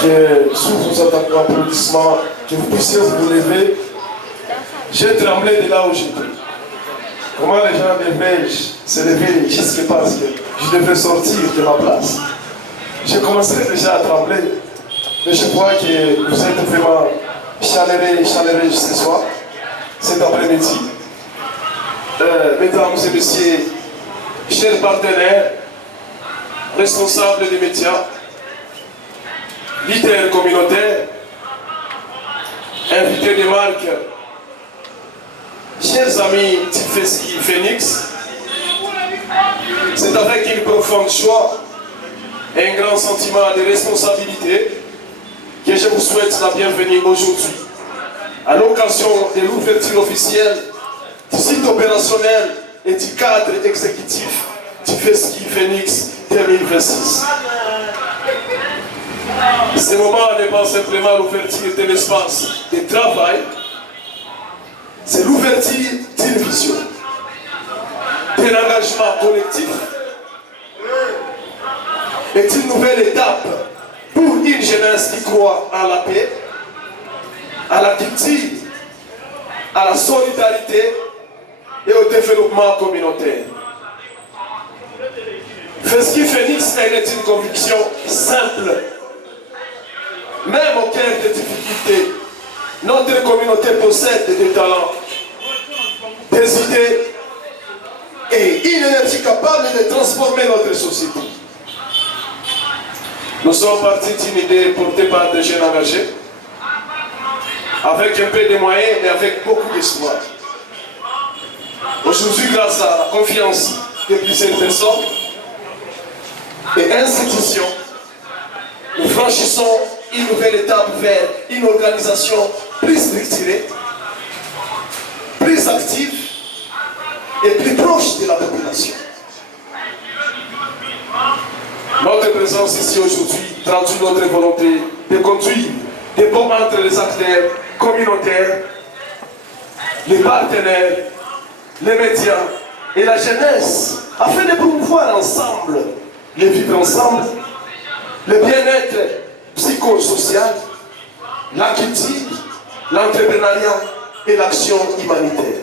Que sous vos applaudissements, que vous puissiez vous lever. J'ai tremblé de là où j'étais. Comment les gens devaient se lever juste parce que je devais sortir de ma place. J'ai commencé déjà à trembler. Mais je vois que vous êtes vraiment chaleureux ce soir, cet après-midi. Mesdames et messieurs, chers partenaires, responsables des médias, leaders communautaires, invités de marque, chers amis du Phoenix, c'est avec une profonde joie et un grand sentiment de responsabilité que je vous souhaite la bienvenue aujourd'hui, à l'occasion de l'ouverture officielle du site opérationnel et du cadre exécutif du Festival Phoenix 2026. Ce moment n'est pas simplement l'ouverture de l'espace de travail, c'est l'ouverture d'une vision, d'un engagement collectif et d'une nouvelle étape pour une jeunesse qui croit à la paix, à la culture, à la solidarité et au développement communautaire. Festival Phoenix est une conviction simple. Même au cœur des difficultés, notre communauté possède des talents, des idées et une énergie capable de transformer notre société. Nous sommes partis d'une idée portée par des jeunes engagés, avec un peu de moyens et avec beaucoup d'espoir. Aujourd'hui, grâce à la confiance de plusieurs personnes et institutions, nous franchissons une nouvelle étape vers une organisation plus structurée, plus active et plus proche de la population. Notre présence ici aujourd'hui traduit notre volonté de conduire des ponts entre les acteurs communautaires, les partenaires, les médias et la jeunesse, afin de promouvoir ensemble, le vivre ensemble, le bien-être psychosocial, la culture, l'entrepreneuriat et l'action humanitaire.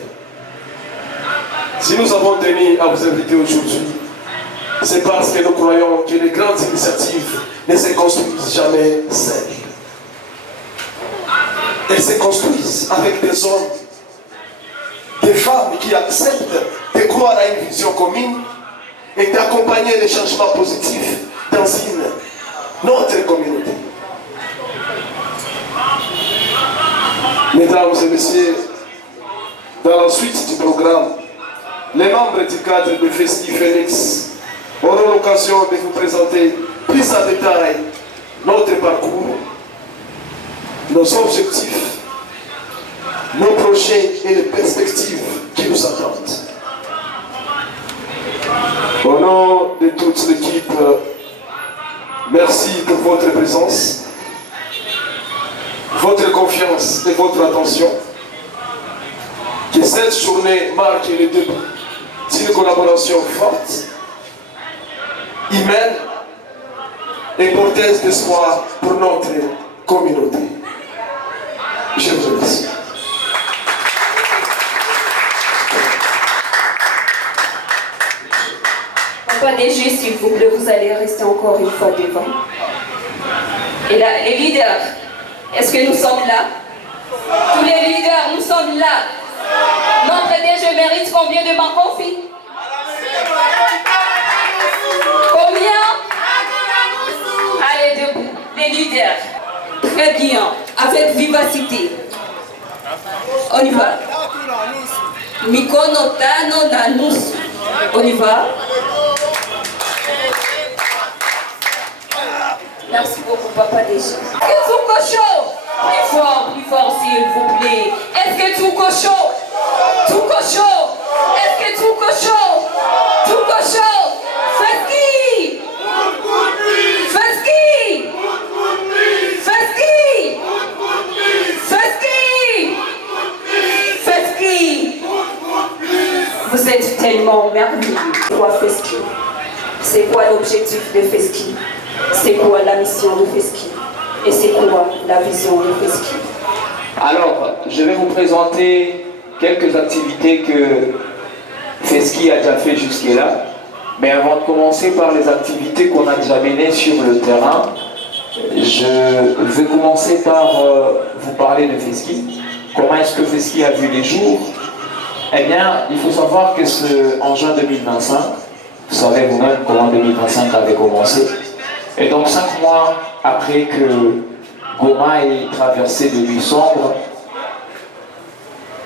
Si nous avons tenu à vous inviter aujourd'hui, c'est parce que nous croyons que les grandes initiatives ne se construisent jamais seules. Elles se construisent avec des hommes, des femmes qui acceptent de croire à une vision commune et d'accompagner les changements positifs dans notre communauté. Mesdames et messieurs, dans la suite du programme, les membres du cadre de Festival Phoenix auront l'occasion de vous présenter plus en détail notre parcours, nos objectifs, nos projets et les perspectives qui nous attendent. Au nom de toute l'équipe, merci pour votre présence, votre confiance et votre attention. Que cette journée marque le début d'une collaboration forte, humaine et porteuse d'espoir pour notre communauté. Je vous remercie. Papa DG, s'il vous plaît, vous allez rester encore une fois devant. Et là, les leaders, est-ce que nous sommes là? Tous les leaders, nous sommes là. je mérite combien de Makofi? Combien? Allez, debout, les leaders. Très bien, avec vivacité. On y va. Mikono tano na nusu. On y va. Merci beaucoup, papa déjà. Est-ce que tout cochon? Plus fort, s'il vous plaît. Est-ce que tout cochon? Tout cochon? Est-ce que tout cochon? Tout cochon? Feski! Feski! Feski! Feski! Feski! Vous êtes tellement merveilleux. C'est quoi Feski? C'est quoi l'objectif de Feski? C'est quoi la mission de Feski? Et c'est quoi la vision de Feski? Alors, je vais vous présenter quelques activités que Feski a déjà fait jusque-là. Mais avant de commencer par les activités qu'on a déjà menées sur le terrain, je vais commencer par vous parler de Feski. Comment est-ce que Feski a vu les jours? Eh bien, il faut savoir que en juin 2025, vous savez vous-même comment 2025 avait commencé. Et donc 5 mois après que Goma ait traversé de nuits sombres,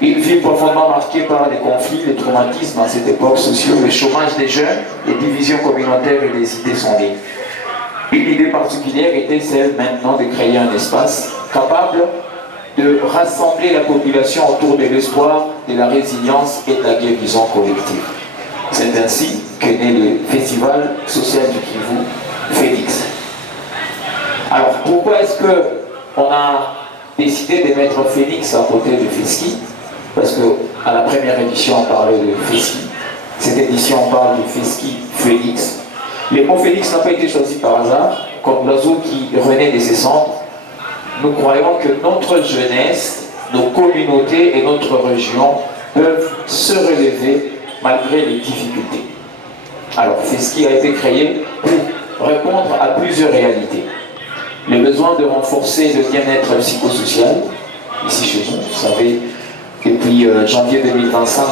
une ville profondément marquée par les conflits, les traumatismes à cette époque sociaux, le chômage des jeunes, les divisions communautaires et les idées sont nées. Une idée particulière était celle maintenant de créer un espace capable de rassembler la population autour de l'espoir, de la résilience et de la guérison collective. C'est ainsi qu'est né le Festival social du Kivu, Phoenix. Alors pourquoi est-ce qu'on a décidé de mettre Phoenix à côté de Feski? Parce qu'à la première édition on parlait de Feski. Cette édition on parle de Feski Phoenix. Le mot Phoenix n'a pas été choisi par hasard, comme l'oiseau qui renaît de ses cendres. Nous croyons que notre jeunesse, nos communautés et notre région peuvent se relever malgré les difficultés. Alors Feski a été créé pour répondre à plusieurs réalités. Le besoin de renforcer le bien-être psychosocial, ici chez nous, vous savez, depuis janvier 2025,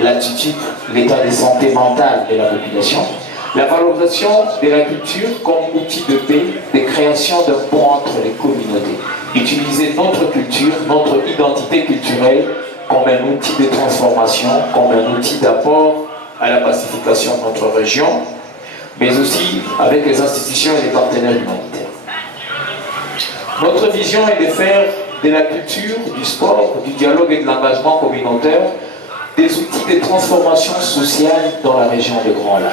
l'attitude, l'état de santé mentale de la population, la valorisation de la culture comme outil de paix, de création de ponts entre les communautés. Utiliser notre culture, notre identité culturelle comme un outil de transformation, comme un outil d'apport à la pacification de notre région, mais aussi avec les institutions et les partenaires humanitaires. Notre vision est de faire de la culture, du sport, du dialogue et de l'engagement communautaire des outils de transformation sociale dans la région des Grands Lacs.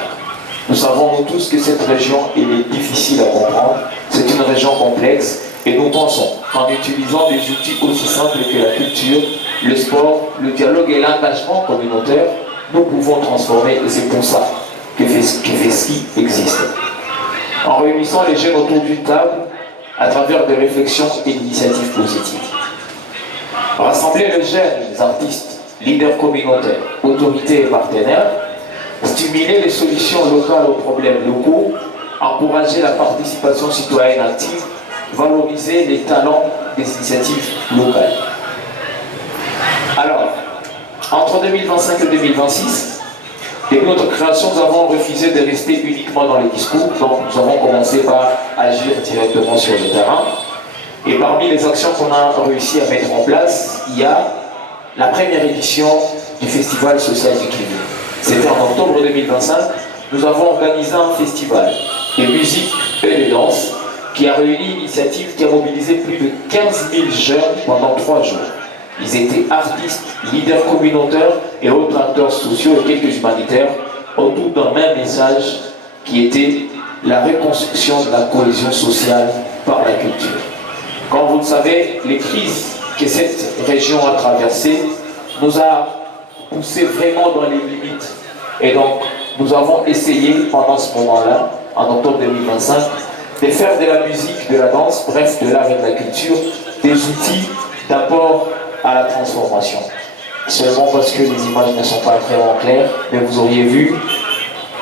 Nous savons nous tous que cette région est difficile à comprendre, c'est une région complexe et nous pensons qu'en utilisant des outils aussi simples que la culture, le sport, le dialogue et l'engagement communautaire, nous pouvons transformer et c'est pour ça que Feski existe. En réunissant les jeunes autour d'une table, à travers des réflexions et d'initiatives positives. Rassembler les jeunes artistes, leaders communautaires, autorités et partenaires, stimuler les solutions locales aux problèmes locaux, encourager la participation citoyenne active, valoriser les talents des initiatives locales. Alors, entre 2025 et 2026, depuis notre création, nous avons refusé de rester uniquement dans les discours, donc nous avons commencé par agir directement sur le terrain. Et parmi les actions qu'on a réussi à mettre en place, il y a la première édition du Festival social du Kivu. C'était en octobre 2025. Nous avons organisé un festival de musique et de danse qui a réuni une initiative qui a mobilisé plus de 15 000 jeunes pendant 3 jours. Ils étaient artistes, leaders communautaires et autres acteurs sociaux et quelques humanitaires autour d'un même message qui était la reconstruction de la cohésion sociale par la culture. Comme vous le savez, les crises que cette région a traversées nous a poussé vraiment dans les limites. Et donc, nous avons essayé pendant ce moment-là, en octobre 2025, de faire de la musique, de la danse, bref, de l'art et de la culture, des outils d'apport à la transformation. Seulement parce que les images ne sont pas vraiment claires, mais vous auriez vu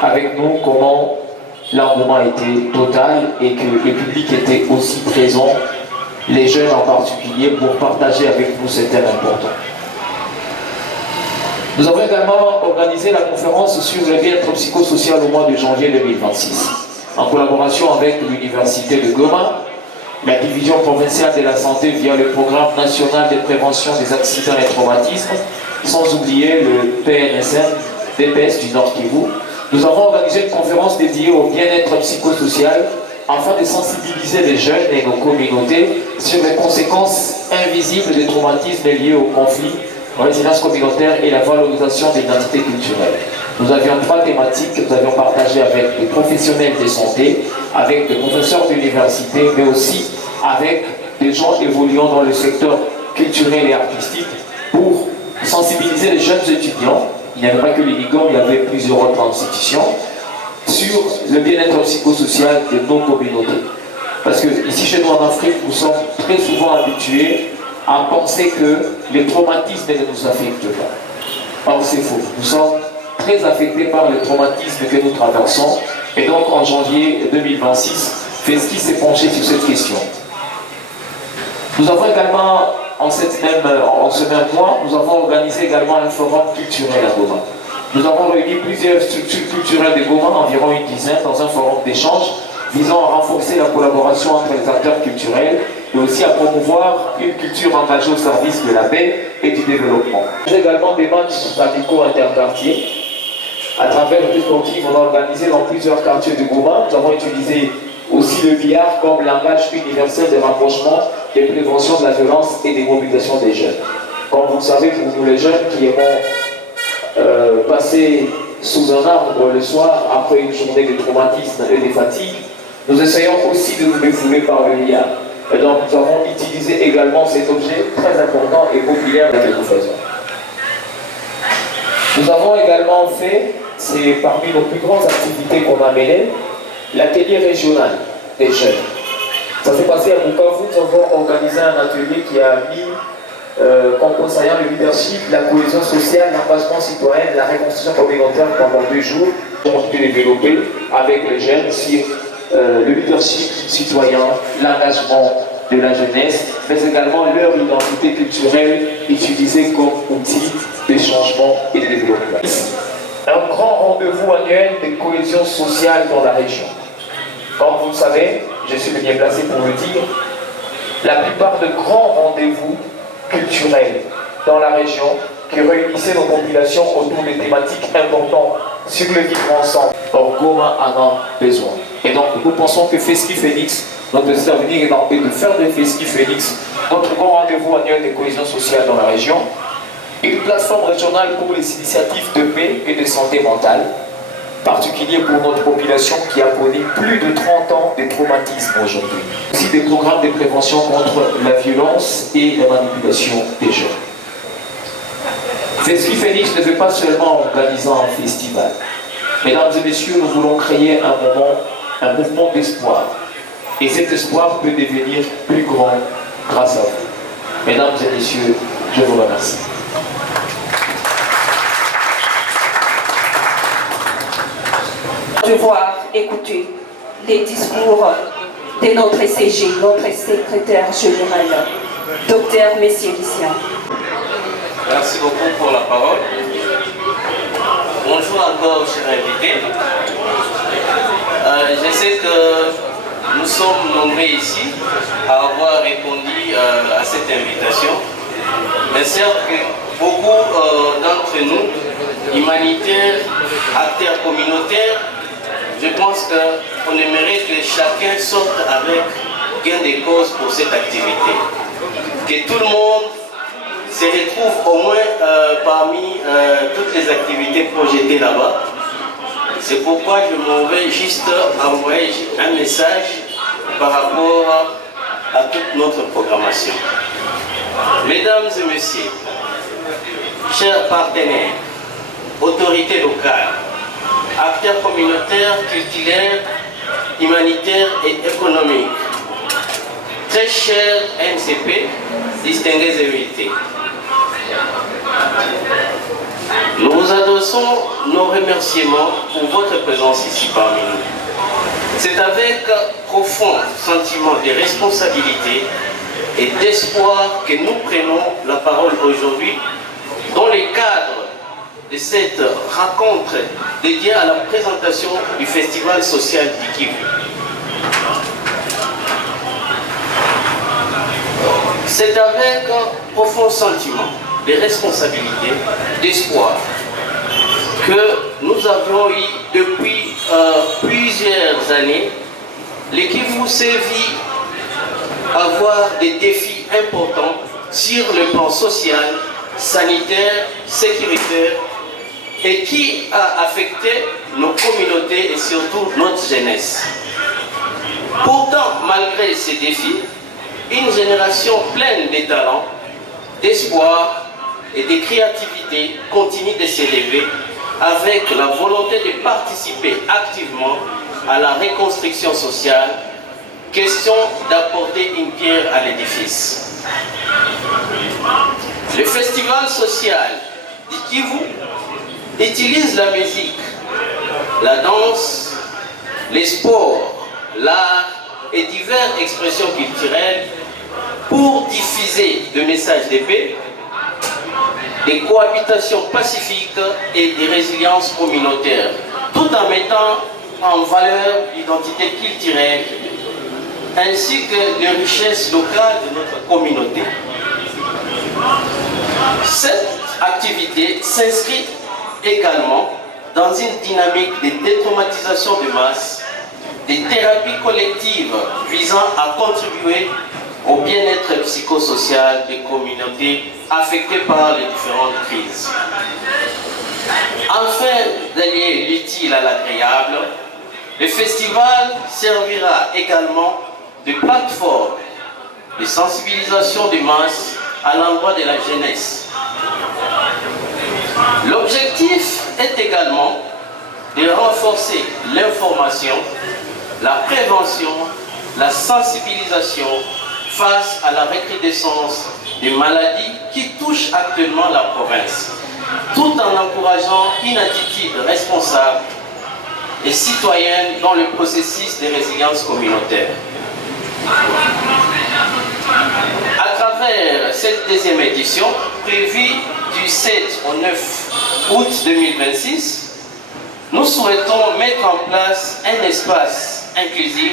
avec nous comment l'engouement était total et que le public était aussi présent, les jeunes en particulier, pour partager avec nous ces thèmes importants. Nous avons également organisé la conférence sur le bien-être psychosocial au mois de janvier 2026, en collaboration avec l'Université de Goma, la division provinciale de la santé via le programme national de prévention des accidents et traumatismes, sans oublier le PNSM, DPS du Nord Kivu. Nous avons organisé une conférence dédiée au bien-être psychosocial afin de sensibiliser les jeunes et nos communautés sur les conséquences invisibles des traumatismes liés au conflit, résidence communautaire et la valorisation de l'identité culturelle. Nous avions 3 thématiques que nous avions partagées avec des professionnels de santé, avec des professeurs d'université, mais aussi avec des gens évoluant dans le secteur culturel et artistique pour sensibiliser les jeunes étudiants. Il n'y avait pas que les Ligons, il y avait plusieurs autres institutions sur le bien-être psychosocial de nos communautés. Parce que ici chez nous en Afrique, nous sommes très souvent habitués à penser que les traumatismes ne nous affectent pas. Or c'est faux. Nous sommes très affectés par les traumatismes que nous traversons. Et donc en janvier 2026, FESKI s'est penché sur cette question. Nous avons également, en ce même mois, nous avons organisé également un forum culturel à Goma. Nous avons réuni plusieurs structures culturelles de Goma, environ une dizaine, dans un forum d'échange visant à renforcer la collaboration entre les acteurs culturels et aussi à promouvoir une culture engagée au service de la paix et du développement. Nous avons également des matchs amicaux interquartiers. À travers le sportif, on a organisé dans plusieurs quartiers de Goma. Nous avons utilisé aussi le billard comme langage universel de rapprochement, de prévention de la violence et des mobilisations des jeunes. Comme vous le savez, pour nous les jeunes qui aimons passer sous un arbre le soir après une journée de traumatisme et de fatigue, nous essayons aussi de nous défouler par le billard. Et donc nous avons utilisé également cet objet très important et populaire que nous faisons. Nous avons également fait, c'est parmi nos plus grandes activités qu'on a menées, l'atelier régional des jeunes. Ça s'est passé à Bukavu. Nous avons organisé un atelier qui a mis comme conseillant le leadership, la cohésion sociale, l'engagement citoyen, la reconstruction communautaire pendant 2 jours. Nous avons pu développer avec les jeunes sur le leadership citoyen, l'engagement de la jeunesse, mais également leur identité culturelle utilisée comme outil de changement et de développement. Un grand rendez-vous annuel de cohésion sociale dans la région. Comme vous le savez, je suis le bien placé pour le dire, la plupart de grands rendez-vous culturels dans la région qui réunissaient nos populations autour des thématiques importantes sur le vivre ensemble. Or, Goma en a besoin. Et donc, nous pensons que FESKI Phoenix, notre avenir est de faire de FESKI Phoenix notre grand rendez-vous annuel de cohésion sociale dans la région, une plateforme régionale pour les initiatives de paix et de santé mentale, particulier pour notre population qui a connu plus de 30 ans de traumatisme aujourd'hui. Aussi des programmes de prévention contre la violence et la manipulation des jeunes. FESKI Phoenix ne veut pas seulement organiser un festival. Mesdames et messieurs, nous voulons créer un mouvement d'espoir. Et cet espoir peut devenir plus grand grâce à vous. Mesdames et messieurs, je vous remercie. Devoir écouter les discours de notre SCG, notre secrétaire général, Dr Messier Lucien. Merci beaucoup pour la parole. Bonjour encore, chers invités. Je sais que nous sommes nombreux ici à avoir répondu à cette invitation. Mais certes que beaucoup d'entre nous, humanitaires, acteurs communautaires, je pense qu'on aimerait que chacun sorte avec gain de cause pour cette activité. Que tout le monde se retrouve au moins parmi toutes les activités projetées là-bas. C'est pourquoi je m'en vais juste envoyer un message par rapport à toute notre programmation. Mesdames et messieurs, chers partenaires, autorités locales, acteurs communautaires, culturels, humanitaires et économiques, très chers MCP, distingués invités, nous vous adressons nos remerciements pour votre présence ici parmi nous. C'est avec profond sentiment de responsabilité et d'espoir que nous prenons la parole aujourd'hui dans le cadre de cette rencontre dédiée à la présentation du Festival social du Kivu. C'est avec un profond sentiment de responsabilité, d'espoir, que nous avons eu depuis plusieurs années l'équipe s'est vue avoir des défis importants sur le plan social, sanitaire, sécuritaire et qui a affecté nos communautés et surtout notre jeunesse. Pourtant, malgré ces défis, une génération pleine de talents, d'espoir et de créativité continue de s'élever avec la volonté de participer activement à la reconstruction sociale, question d'apporter une pierre à l'édifice. Le festival social du Kivu utilise la musique, la danse, les sports, l'art et diverses expressions culturelles pour diffuser des messages de paix, de cohabitation pacifique et de résilience communautaire, tout en mettant en valeur l'identité culturelle ainsi que les richesses locales de notre communauté. Cette activité s'inscrit également dans une dynamique de détraumatisation de masse, des thérapies collectives visant à contribuer au bien-être psychosocial des communautés affectées par les différentes crises. Afin d'allier l'utile à l'agréable, le festival servira également de plateforme de sensibilisation des masses à l'endroit de la jeunesse. L'objectif est également de renforcer l'information, la prévention, la sensibilisation face à la recrudescence des maladies qui touchent actuellement la province, tout en encourageant une attitude responsable et citoyenne dans le processus de résilience communautaire. À travers cette deuxième édition, prévue du 7 au 9 août 2026, nous souhaitons mettre en place un espace inclusif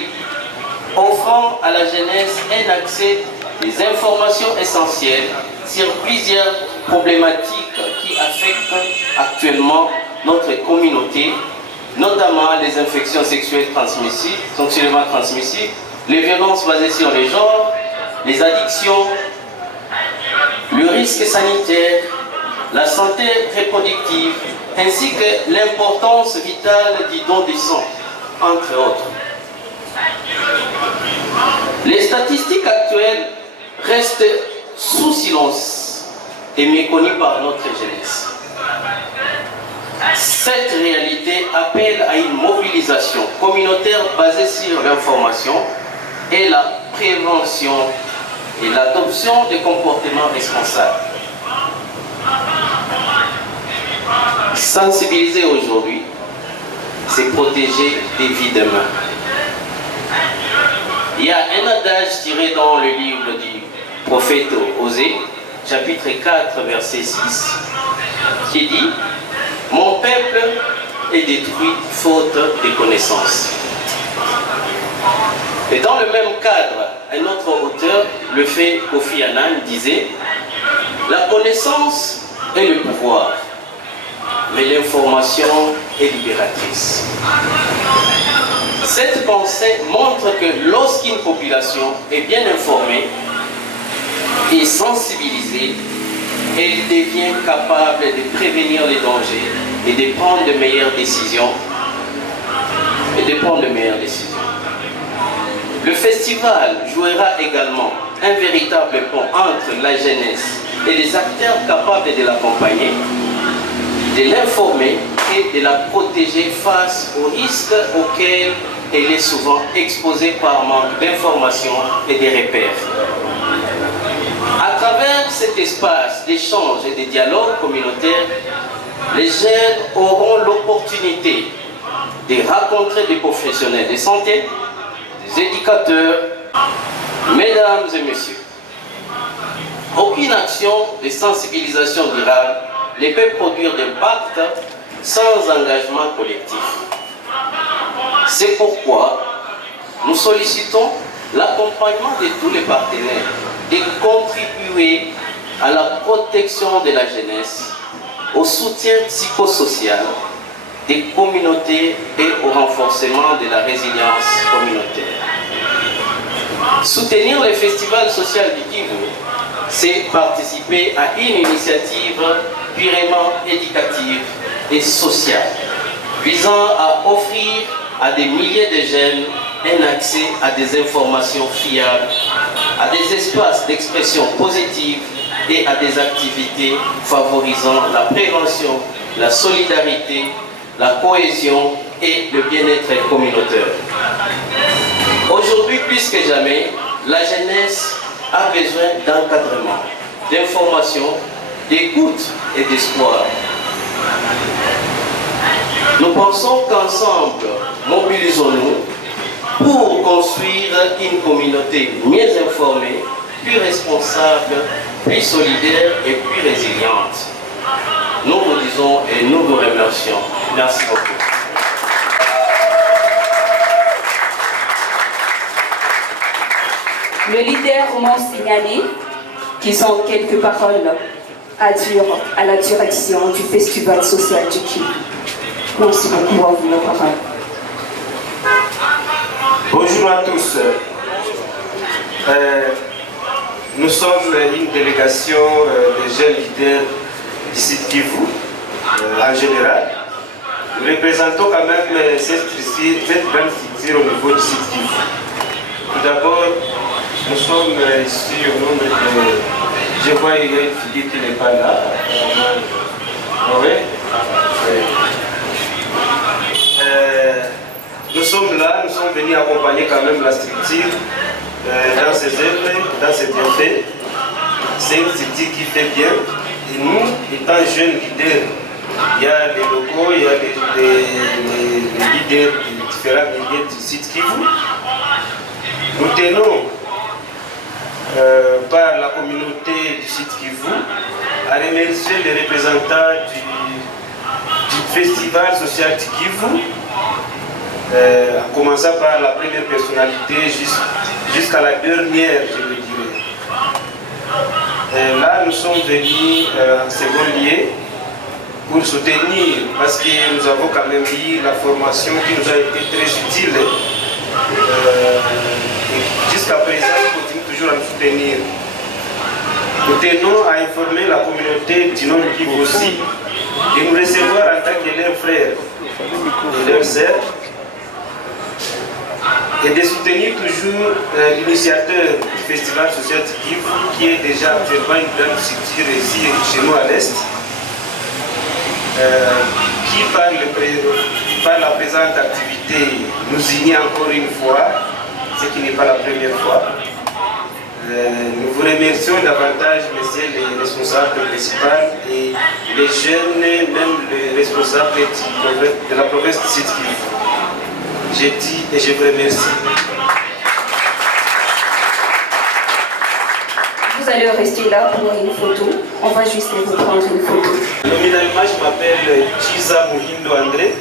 offrant à la jeunesse un accès des informations essentielles sur plusieurs problématiques qui affectent actuellement notre communauté, notamment les infections sexuelles sexuellement transmissibles, les violences basées sur les genres, les addictions, le risque sanitaire, la santé reproductive, ainsi que l'importance vitale du don du sang, entre autres. Les statistiques actuelles restent sous silence et méconnues par notre jeunesse. Cette réalité appelle à une mobilisation communautaire basée sur l'information et la prévention et l'adoption de comportements responsables. Sensibiliser aujourd'hui, c'est protéger des vies demain. Il y a un adage tiré dans le livre du prophète Osée, chapitre 4, verset 6, qui dit « Mon peuple est détruit faute de connaissances ». Et dans le même cadre, un autre auteur, le fait Kofi Annan, disait « La connaissance est le pouvoir, mais l'information est libératrice ». Cette pensée montre que lorsqu'une population est bien informée et sensibilisée, elle devient capable de prévenir les dangers et de prendre de meilleures décisions. Le festival jouera également un véritable pont entre la jeunesse et les acteurs capables de l'accompagner, de l'informer et de la protéger face aux risques auxquels elle est souvent exposée par manque d'informations et de repères. À travers cet espace d'échange et de dialogue communautaire, les jeunes auront l'opportunité de rencontrer des professionnels de santé, des éducateurs. Mesdames et messieurs, aucune action de sensibilisation durable ne peut produire d'impact sans engagement collectif. C'est pourquoi nous sollicitons l'accompagnement de tous les partenaires de contribuer à la protection de la jeunesse, au soutien psychosocial des communautés et au renforcement de la résilience communautaire. Soutenir le festival social du Kivu, c'est participer à une initiative purement éducative et sociale, visant à offrir à des milliers de jeunes un accès à des informations fiables, à des espaces d'expression positive et à des activités favorisant la prévention, la solidarité, la cohésion et le bien-être communautaire. Aujourd'hui, plus que jamais, la jeunesse a besoin d'encadrement, d'information, d'écoute et d'espoir. Nous pensons qu'ensemble, mobilisons-nous pour construire une communauté mieux informée, plus responsable, plus solidaire et plus résiliente. Nous vous disons et nous vous remercions. Merci beaucoup. Le leader m'a signalé qu'ils ont quelques paroles à dire à la direction du Festival social du Kivu. Merci beaucoup à vous, la parole. Bonjour à tous. Nous sommes une délégation de jeunes leaders du site Kivu en général. Nous représentons quand même cette grande structure au niveau du site Kivu. Tout d'abord, nous sommes ici au nombre de... Je vois qu'il y a une figure qui n'est pas là. Oui. Nous sommes là, nous sommes venus accompagner quand même la structure dans ses œuvres, dans ses bienfaits. C'est une structure qui fait bien. Et nous, étant jeunes leaders, il y a les locaux, il y a les leaders de différents milieux du site Kivu. Nous tenons par la communauté du site Kivu à remercier les représentants du festival social du Kivu, en commençant par la première personnalité jusqu'à la dernière, je le dirais. Là, nous sommes venus en second lieu pour soutenir, parce que nous avons quand même eu la formation qui nous a été très utile. Jusqu'à présent, nous continuons toujours à nous soutenir. Nous tenons à informer la communauté du Nord Kivu aussi de nous recevoir en tant que leurs frères et leurs sœurs et de soutenir toujours l'initiateur du Festival social du Kivu qui est déjà actuellement une grande structure ici chez nous à l'Est qui par la présente activité nous unit encore une fois, ce qui n'est pas la première fois. Nous vous remercions davantage, messieurs les responsables principaux et les jeunes, même les responsables de la province du Sud Kivu. J'ai dit et je vous remercie. Vous allez rester là pour une photo. On va juste vous prendre une photo. Nominalement, je m'appelle Chiza Muhindo André.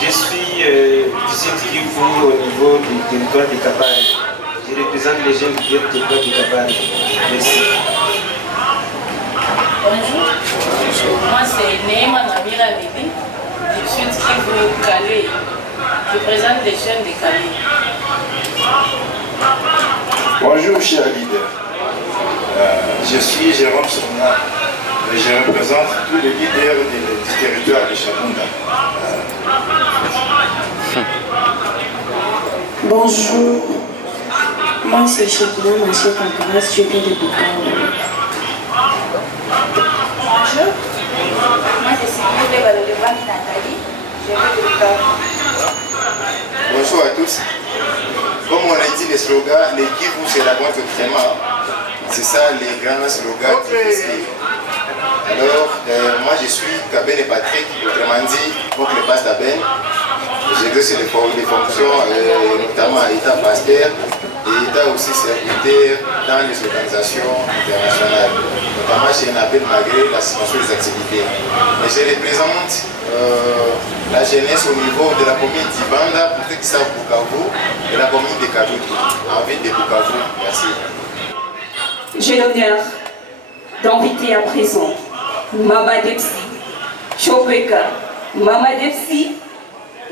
Je suis du Sud Kivu au niveau du territoire de Kabare. Je représente les jeunes du territoire de Kabare. Merci. Bonjour, moi c'est Neema Namira Bibi, du Sud Kivu Calais. Je présente les jeunes de Calais. Bonjour chers leaders, je suis Jérôme Souna et je représente tous les leaders du territoire de Chabunda. Bonjour, moi c'est Chekina Maché Kankara, je viens de Bukavu. Bonjour, moi c'est Sylvie Balolevani Nathalie, je viens de Bukavu. Bonjour à tous. Comme on a dit le slogan, les Kivu c'est la bonne totalement. C'est ça les grands slogans du festival. Alors, moi je suis Kabene Patrick, autrement dit, donc le pasteur Ben. J'exerce des fonctions, notamment à l'état pasteur et étant aussi serviteur dans les organisations internationales, notamment chez Nabel malgré la suspension des activités. Et je représente la jeunesse au niveau de la commune d'Ibanda, pour ceux qui savent Bukavu, et la commune de Kalutu, en ville de Bukavu. Merci. J'ai l'honneur d'inviter à présent Mama Depsi, Chopeka, Mama Depsi,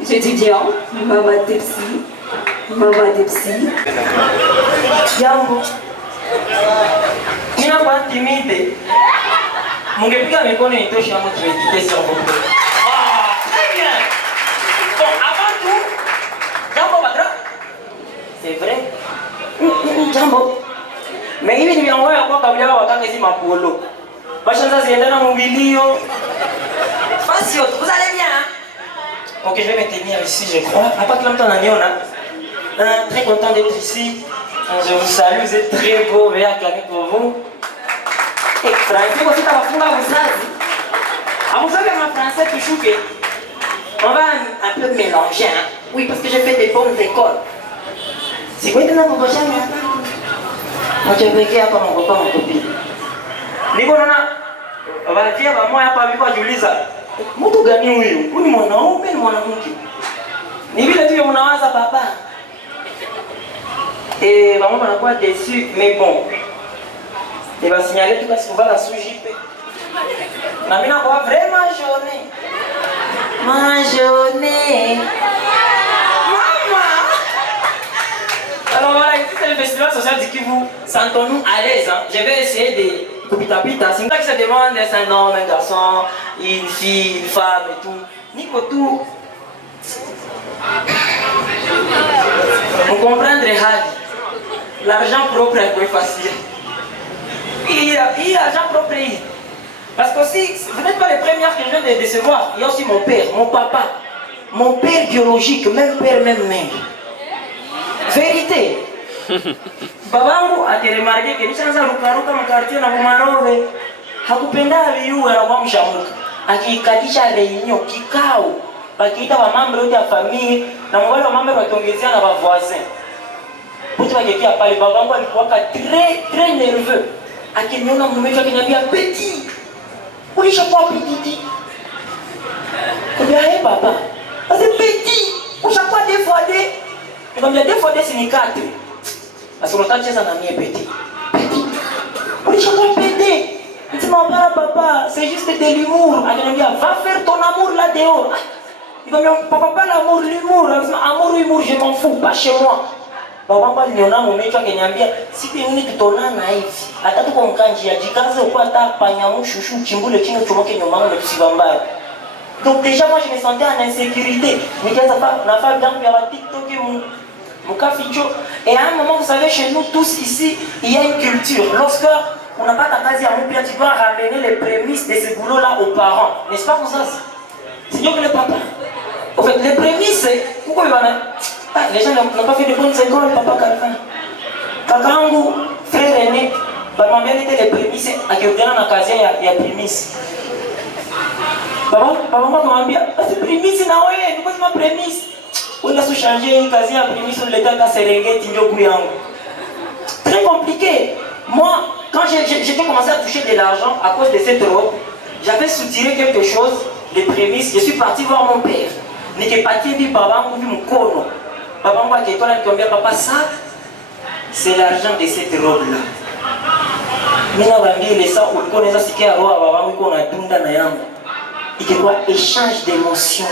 je dis bien Mama Depsi, Mama Depsi. Jambo. Mina kwa timide. Mungepiga mikono itoshe yangu tumejipe s'il vous plaît. Ah, très bien. Bon, avant tout, Jambo Badra. C'est vrai. Jambo. Mais hivi ni miongoni kwa kabila wakanga hizi mapolo. Bashanza ziendana mobilio. Fasio, vous allez bien? Ok, je vais me tenir ici, je crois. Après que l'homme ananiona. Très content d'être ici. Je vous salue, vous êtes très beau, veuillez acclamer pour vous. Et Français, aussi, tu vas faire un français. À vous savez, en français, tu joues. On va un peu mélanger. Hein? Oui, parce que j'ai fait des bonnes écoles. C'est quoi, tu n'as pas besoin de moi, tu peux écrire comme mon copain, mon copine. Nikolana, on va dire, moi, il n'y a pas vu quoi, je lis ça. Mtu gani huyu? Huyu ni mwanaume, ni mwanamke. Ni vile tu unawaza papa. Et maman m'a pas déçu, mais bon. Il va signaler tout parce qu'on va la sous-JP. On n'a pas vraiment journée. Ma journée. Maman. Alors voilà, ici c'est le festival social du Kivu. Sentons-nous à l'aise. Hein. Je vais essayer de pita-pita. C'est une fois que ça demande un homme, un garçon, une fille, une femme et tout. Nico tout. Vous comprendrez, Hadi. L'argent propre est plus facile. Il y a l'argent propre. Parce que aussi, vous n'êtes pas les premières que je viens de décevoir. Il y a aussi mon père, mon papa. Mon père biologique, même père, même mère. Vérité. Babangu a été remarqué que nishaanza rukaruka mkartie na bumarove. Hakupenda viu anakuwa mshamuka. Akikalisha reunion kikao. Bakiita wa mambo yote ya familia na mwale wa mambo wakiongezea na voisins. Mtu akikia pale babangu alikuwa très nerveux. Akiniona mume akiniambia petit. Ulishakuwa petit. Kubia papa. C'est petit. Ushakuwa défodé. Nikamwambia défodé c'est ni 4. Parce qu'on entend cheza na mie petit. Petit. Ulishakuwa petit. Dis-moi papa, c'est juste de l'humour. Akiniambia va faire ton amour là dehors. Nikamwambia papa pas l'amour, l'humour. Amour humour, je m'en fous, pas chez moi. Babangu aliniona mumecho akiniambia siku nyingine tutonana hivi. Hata tuko mkanji ajikaze uko hata panyamu shushu chimbule chini uchomoke nyuma yangu msiba mbaya. Donc déjà moi je me sentais en insécurité. Nikaanza na femme yangu ya TikTok mukaficho. Et à un moment vous savez chez nous tous ici il y a une culture. Lorsque on n'a pas ta case à Moupia, tu dois ramener les prémices de ce boulot là aux parents. N'est-ce pas vous ça? C'est mieux que le papa. En fait les prémices c'est pourquoi il va les gens n'ont pas fait de bonnes écoles, papa Calvin. Kakangu, frère aîné, maman bien était les prémices, à qui on dans la casier, il y a prémices. Papa m'a dit, c'est prémices, non, ouais, pourquoi c'est ma prémisse? On a changé une casier à prémices, on l'état à Serengeti, très compliqué. Moi, quand j'ai commencé à toucher de l'argent à cause de cette robe, j'avais soutiré quelque chose, des prémices, je suis parti voir mon père. N'est pas qui dit, papa, on dit mon corps. Papa m'a dit, papa, ça, c'est l'argent de cette robe-là. Maintenant, on dit, ça, on connaît ça, c'est qu'il y a un roi, on a tout dans la yambe. Il y a un échange d'émotions.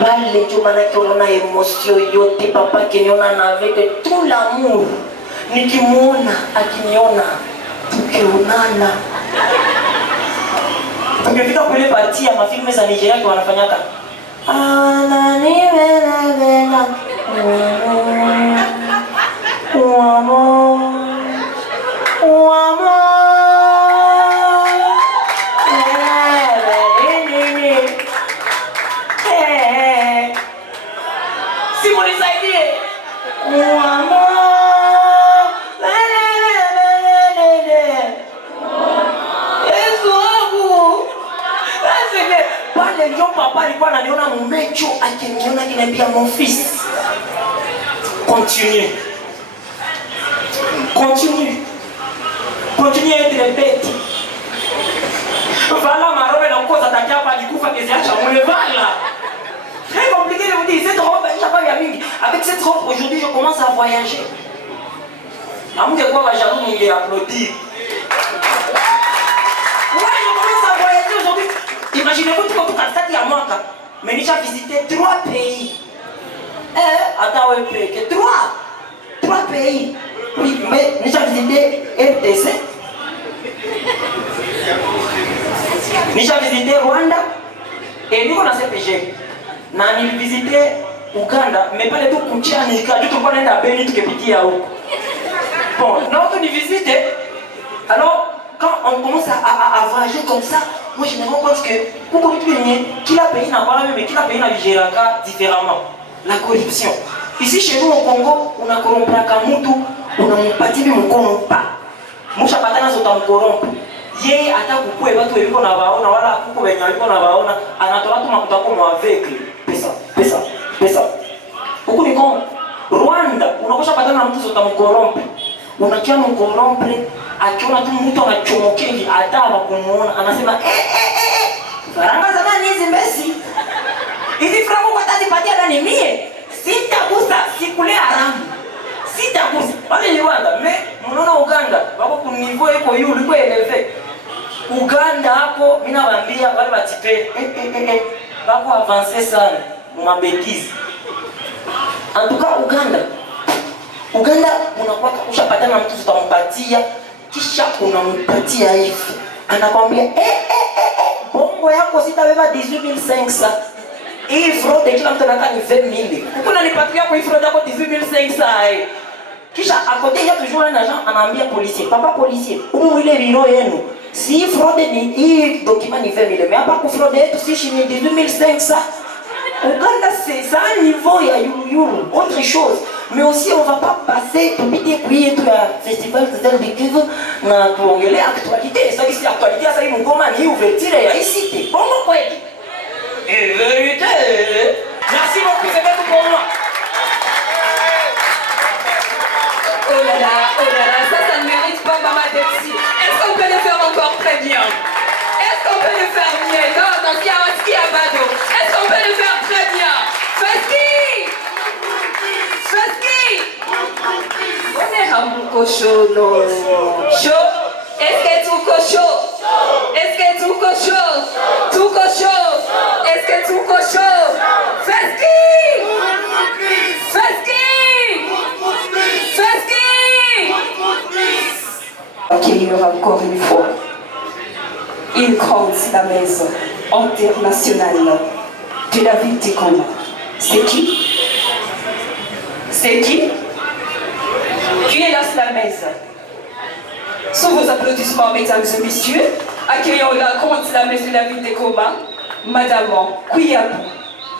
Pas les gens qui ont une émotion, yote papa qui ont avec tout l'amour. Ni kimona, akiniona, tukiunana. Ungefika kule party ya mafilme za Nigeria kwa wanafanyaka. Papa alikuwa ananiona mumecho akiniona akiniambia mon fils continue Continue. Continue à être bête. Voilà ma robe dans quoi t'attaquer à pas du coup, fait que c'est à chamouler. Voilà. Très compliqué de vous dire, cette robe, avec cette robe, aujourd'hui, je commence à voyager. Amour de quoi va jaloux nous applaudir. Ouais, je commence à voyager aujourd'hui. Imaginez-vous tout comme tout ça, il y a moi. Mais j'ai visité 3 pays. Attends, oui, que 3 pays. Oui, mais j'ai visité RDC. J'ai visité Rwanda. Et nous, on a CPG. J'ai visité Uganda, mais pas les tout Kuchia, ni Kadu, tout le monde a béni, tout le petit Yahoo. Bon, notre visite, alors, quand on commence à voyager comme ça, moi je me rends compte que, pour qui l'a payé n'a pas la même, mais qui l'a payé n'a Géraka différemment. La corruption. Ici, chez nous au Congo, on a corrompu un Kamutu, on a mon parti, mais on ne corrompt pas. Moi, je ne sais pas si on corrompt. Yeye hata kukue watu wiko na waona wala kuku wenye wiko na waona anatoa tu makuta kwa aveugle pesa huku ni Kongo. Rwanda unakosha patana na mtu zotamkorompe unakia mkorompe akiona tu mtu anachomokevi hata kumuona anasema faranga zamani hizi mbesi hizi frango kwa tati patia ndani mie sitagusa sikule haramu sitagusa wale ni Rwanda me mnaona Uganda wako kunivyo iko yule liko eleve Uganda hapo mimi nawaambia wale batipe bako avancer sana mabetizi. En tout cas Uganda unakuwa ushapatana na mtu utampatia kisha unampatia hivi. Anakwambia bongo yako sitabeba 18500. Hii fraude kila mtu anataka ni 20000. Ukuna nipatia kwa hii fraude yako 18500. Kisha akote ya toujours un agent anaambia policier, papa policier, umu ile biro yenu. Si fraude ni hii document ni 20000, mais hapa ku fraude yetu si chini 18500. Uganda c'est ça un niveau ya yulu autre chose. Mais aussi on va pas passer pour pitié couiller tout la festival de Kivu na tuongelee actualité. Ça qui c'est actualité ça ni ngoma ni ouverture ya ici t'es bon kweli. Et vérité. Merci beaucoup c'est tout pour moi. Oh là là, ça ne mérite pas Mama Dexy. Est-ce qu'on peut le faire encore très bien? Est-ce qu'on peut le faire mieux? Non, dans ce qui a Bado. Est-ce qu'on peut le faire très bien? Feski! On est Hambuko chaud, non? Chaud? Est-ce que tout cochon? Est-ce que tout cochon? Tout cochon? Est-ce que tout cochon? Feski! Accueillir encore une fois une grande slamaise internationale de la ville du Congo. C'est qui? C'est qui? Qui est la slamaise? Sous vos applaudissements, mesdames et messieurs, accueillons la grande slamaise de la ville de Goma, Madame Kouyabu.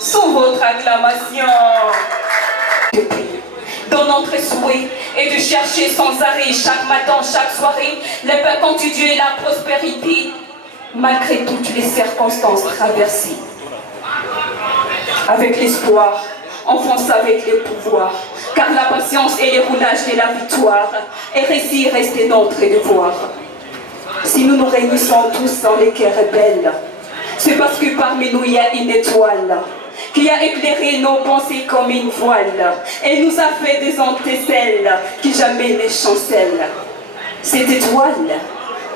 Sous votre acclamation. Dans notre souhait et de chercher sans arrêt chaque matin, chaque soirée, les paix continues et la prospérité, malgré toutes les circonstances traversées. Avec l'espoir, on fonce avec les pouvoirs, car la patience et les roulages de la victoire, et récit rester notre devoir. Si nous nous réunissons tous dans les cœurs rebelles, c'est parce que parmi nous il y a une étoile qui a éclairé nos pensées comme une voile et nous a fait des antécelles qui jamais ne chancellent. Cette étoile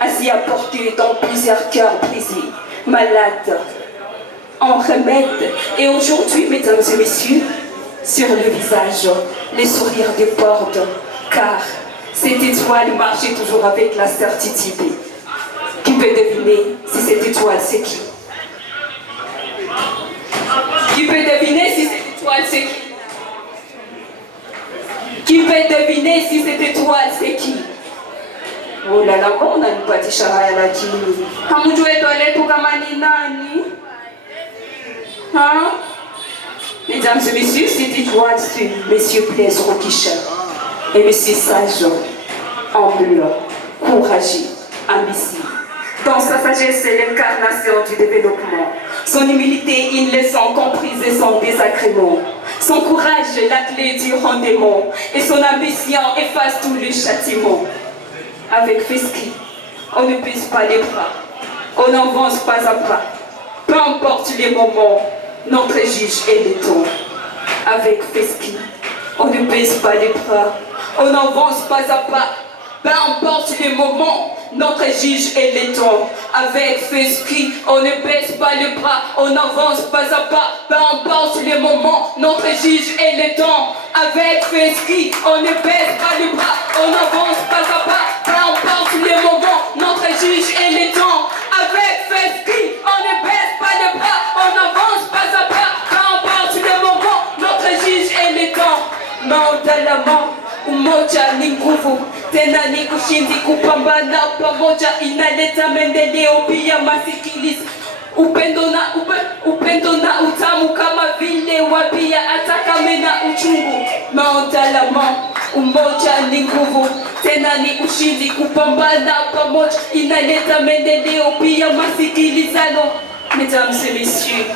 a s'y apporté dans plusieurs cœurs brisés, malades, en remède. Et aujourd'hui, mesdames et messieurs, sur le visage, les sourires débordent, car cette étoile marchait toujours avec la certitude. Qui peut deviner si cette étoile c'est qui? Qui peut deviner si cette étoile c'est qui? Qui peut deviner si cette étoile c'est qui? Oh là là, on a une petite charaya là qui. Comme tu es toilette ou comme nani? Hein? Mesdames et messieurs, cette étoile c'est Monsieur Blaise Roquicheur et Monsieur Sage, humble, courageux, ambitieux. Dans sa sagesse, c'est l'incarnation du développement. Son humilité, une leçon comprise et son désagrément. Son courage est la clé du rendement et son ambition efface tout le châtiment. Avec Feski, on ne baisse pas les bras, on n'avance pas à pas. Peu importe les moments, notre juge est le temps. Avec Feski, on ne baisse pas les bras, on n'avance pas à pas. Peu importe les moments, notre juge est le temps. Avec Feski, on ne baisse pas les bras, on n'avance pas à pas. Peu importe les moments, notre juge est le temps. Avec Feski, on ne baisse pas les bras, on n'avance pas à pas. Peu importe les moments, notre juge est le temps. Avec Feski, on ne baisse pas les bras, on n'avance pas à pas. Peu importe les moments, notre juge est le temps. Maudalama, umoja ni nguvu, tena ni ushindi, kupambana pamoja inaleta maendeleo pia masikilizo. Upendo na utamu kama vile wapia atakame na uchungu. Maudalama, umoja ni nguvu, tena ni ushindi, kupambana pamoja inaleta maendeleo pia masikilizano. Mesdames et messieurs,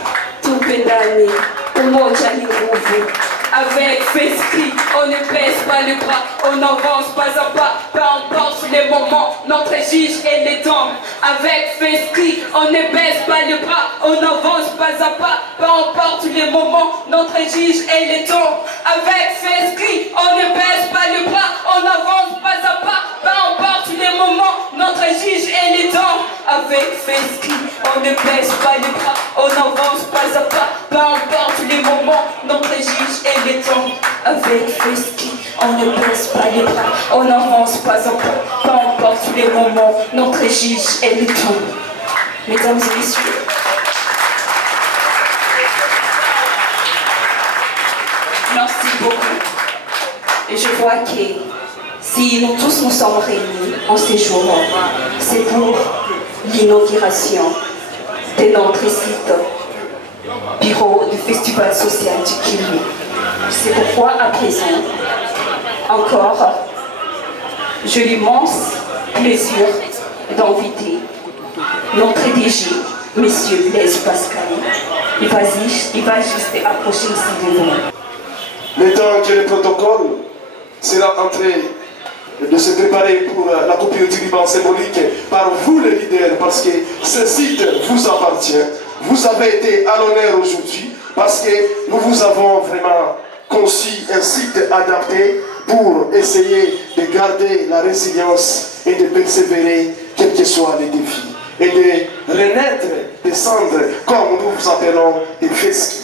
tupendane, umoja ni nguvu. Avec Feski, on ne baisse pas les bras, on n'avance pas à pas. Peu importe les moments, notre juge est le temps. Avec Feski, on ne baisse pas les bras, on n'avance pas à pas. Peu importe les moments, notre juge est le temps. Avec Feski, on ne baisse pas les bras, on n'avance pas à pas. Peu importe les moments, notre juge est le temps. Avec Feski, on ne baisse pas les bras, on n'avance pas à pas. Peu importe les moments, notre juge est le temps. Avec Feski, on ne baisse pas les bras, on n'avance pas à pas. Peu importe les moments, notre juge est le temps. Mesdames et messieurs, merci beaucoup. Et je vois que si nous tous nous sommes réunis en ces jours, c'est pour l'inauguration de notre site bureau du Festival social du Kivu. C'est pourquoi à présent, encore, j'ai l'immense plaisir d'inviter notre DG, M. Blaise Pascal. Il va juste approcher ici devant nous. Le temps que le protocole sera en train de se préparer pour la coupure du ruban symbolique par vous les leaders, parce que ce site vous appartient. Vous avez été à l'honneur aujourd'hui parce que nous vous avons vraiment conçu un site adapté pour essayer de garder la résilience et de persévérer quels que soient les défis et de renaître des cendres comme nous vous appelons des Feski.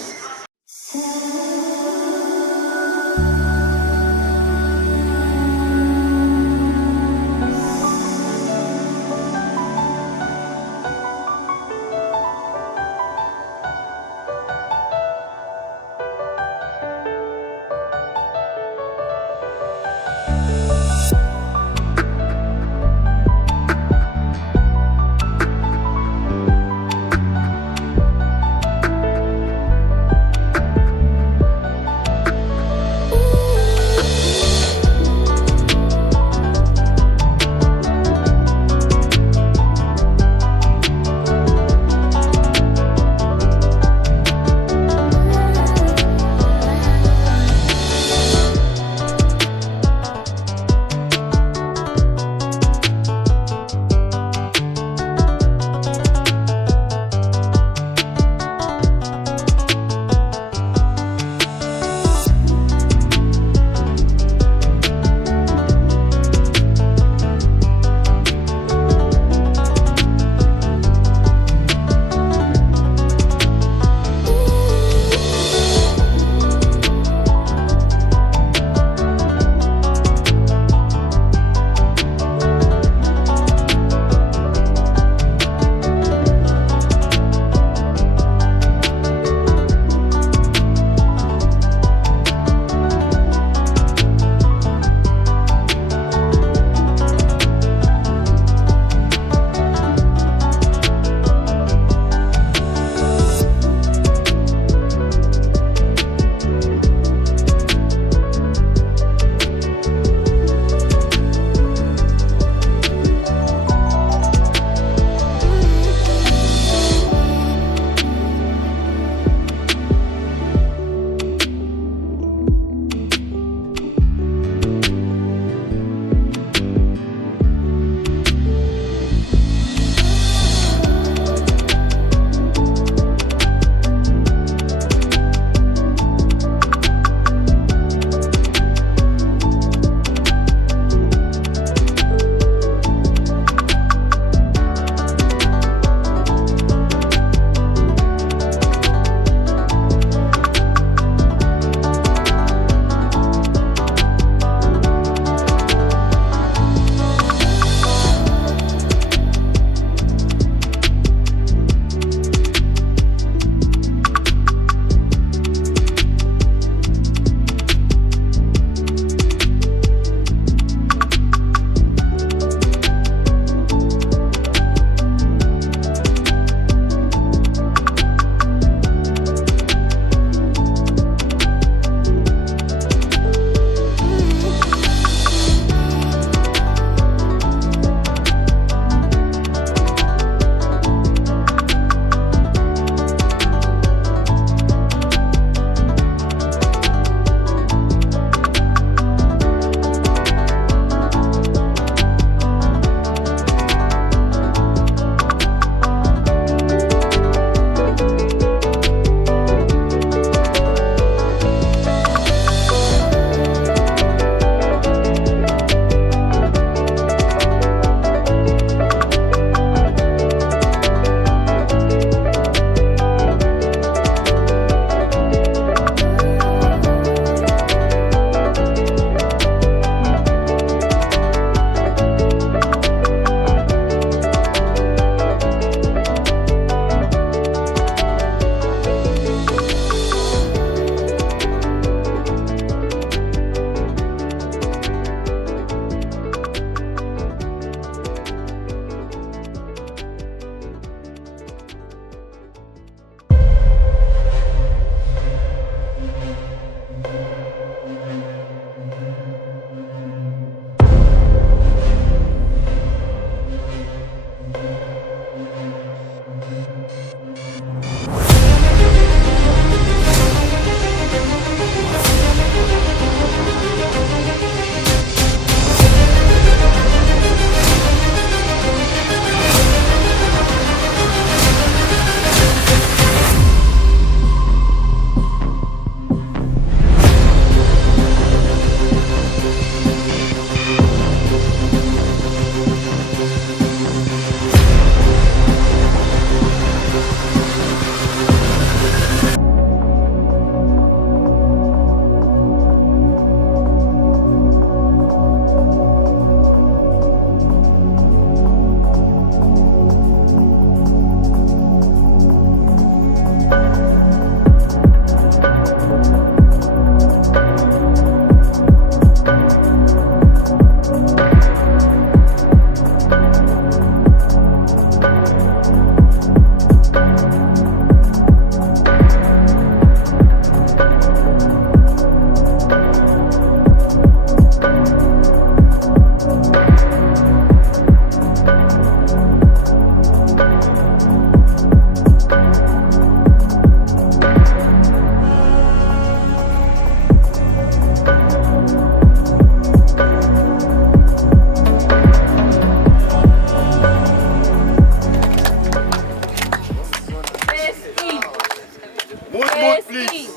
mood, please.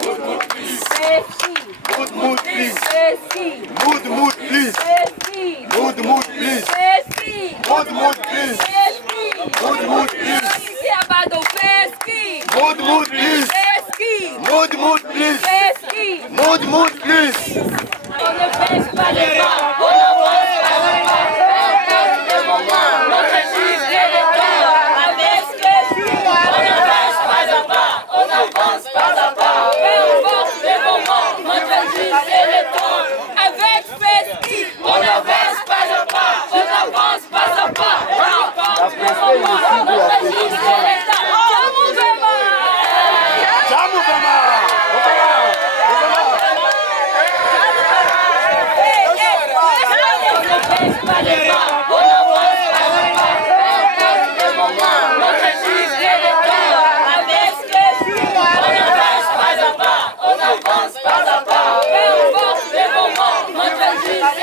Mood, mood, please. Mood, mood, please. Mood, mood, please. Mood, mood, please. Mood, mood, please. Mood, mood, please. Mood, mood, please. Mood, mood, please. Mood, mood, please. On ne baisse pas les bras, on n'avance pas le pas. Peu importe le moment, notre juge est le temps. Avec les filles, on n'avance pas à pas, on n'avance pas à pas. Peu importe le moment, notre juge est le temps. Avec Fesky, on n'avance pas à pas, on n'avance pas à pas. Peu importe le moment, notre juge est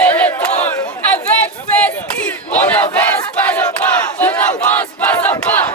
le temps. On n'avance pas de pas, on n'avance pas de pas.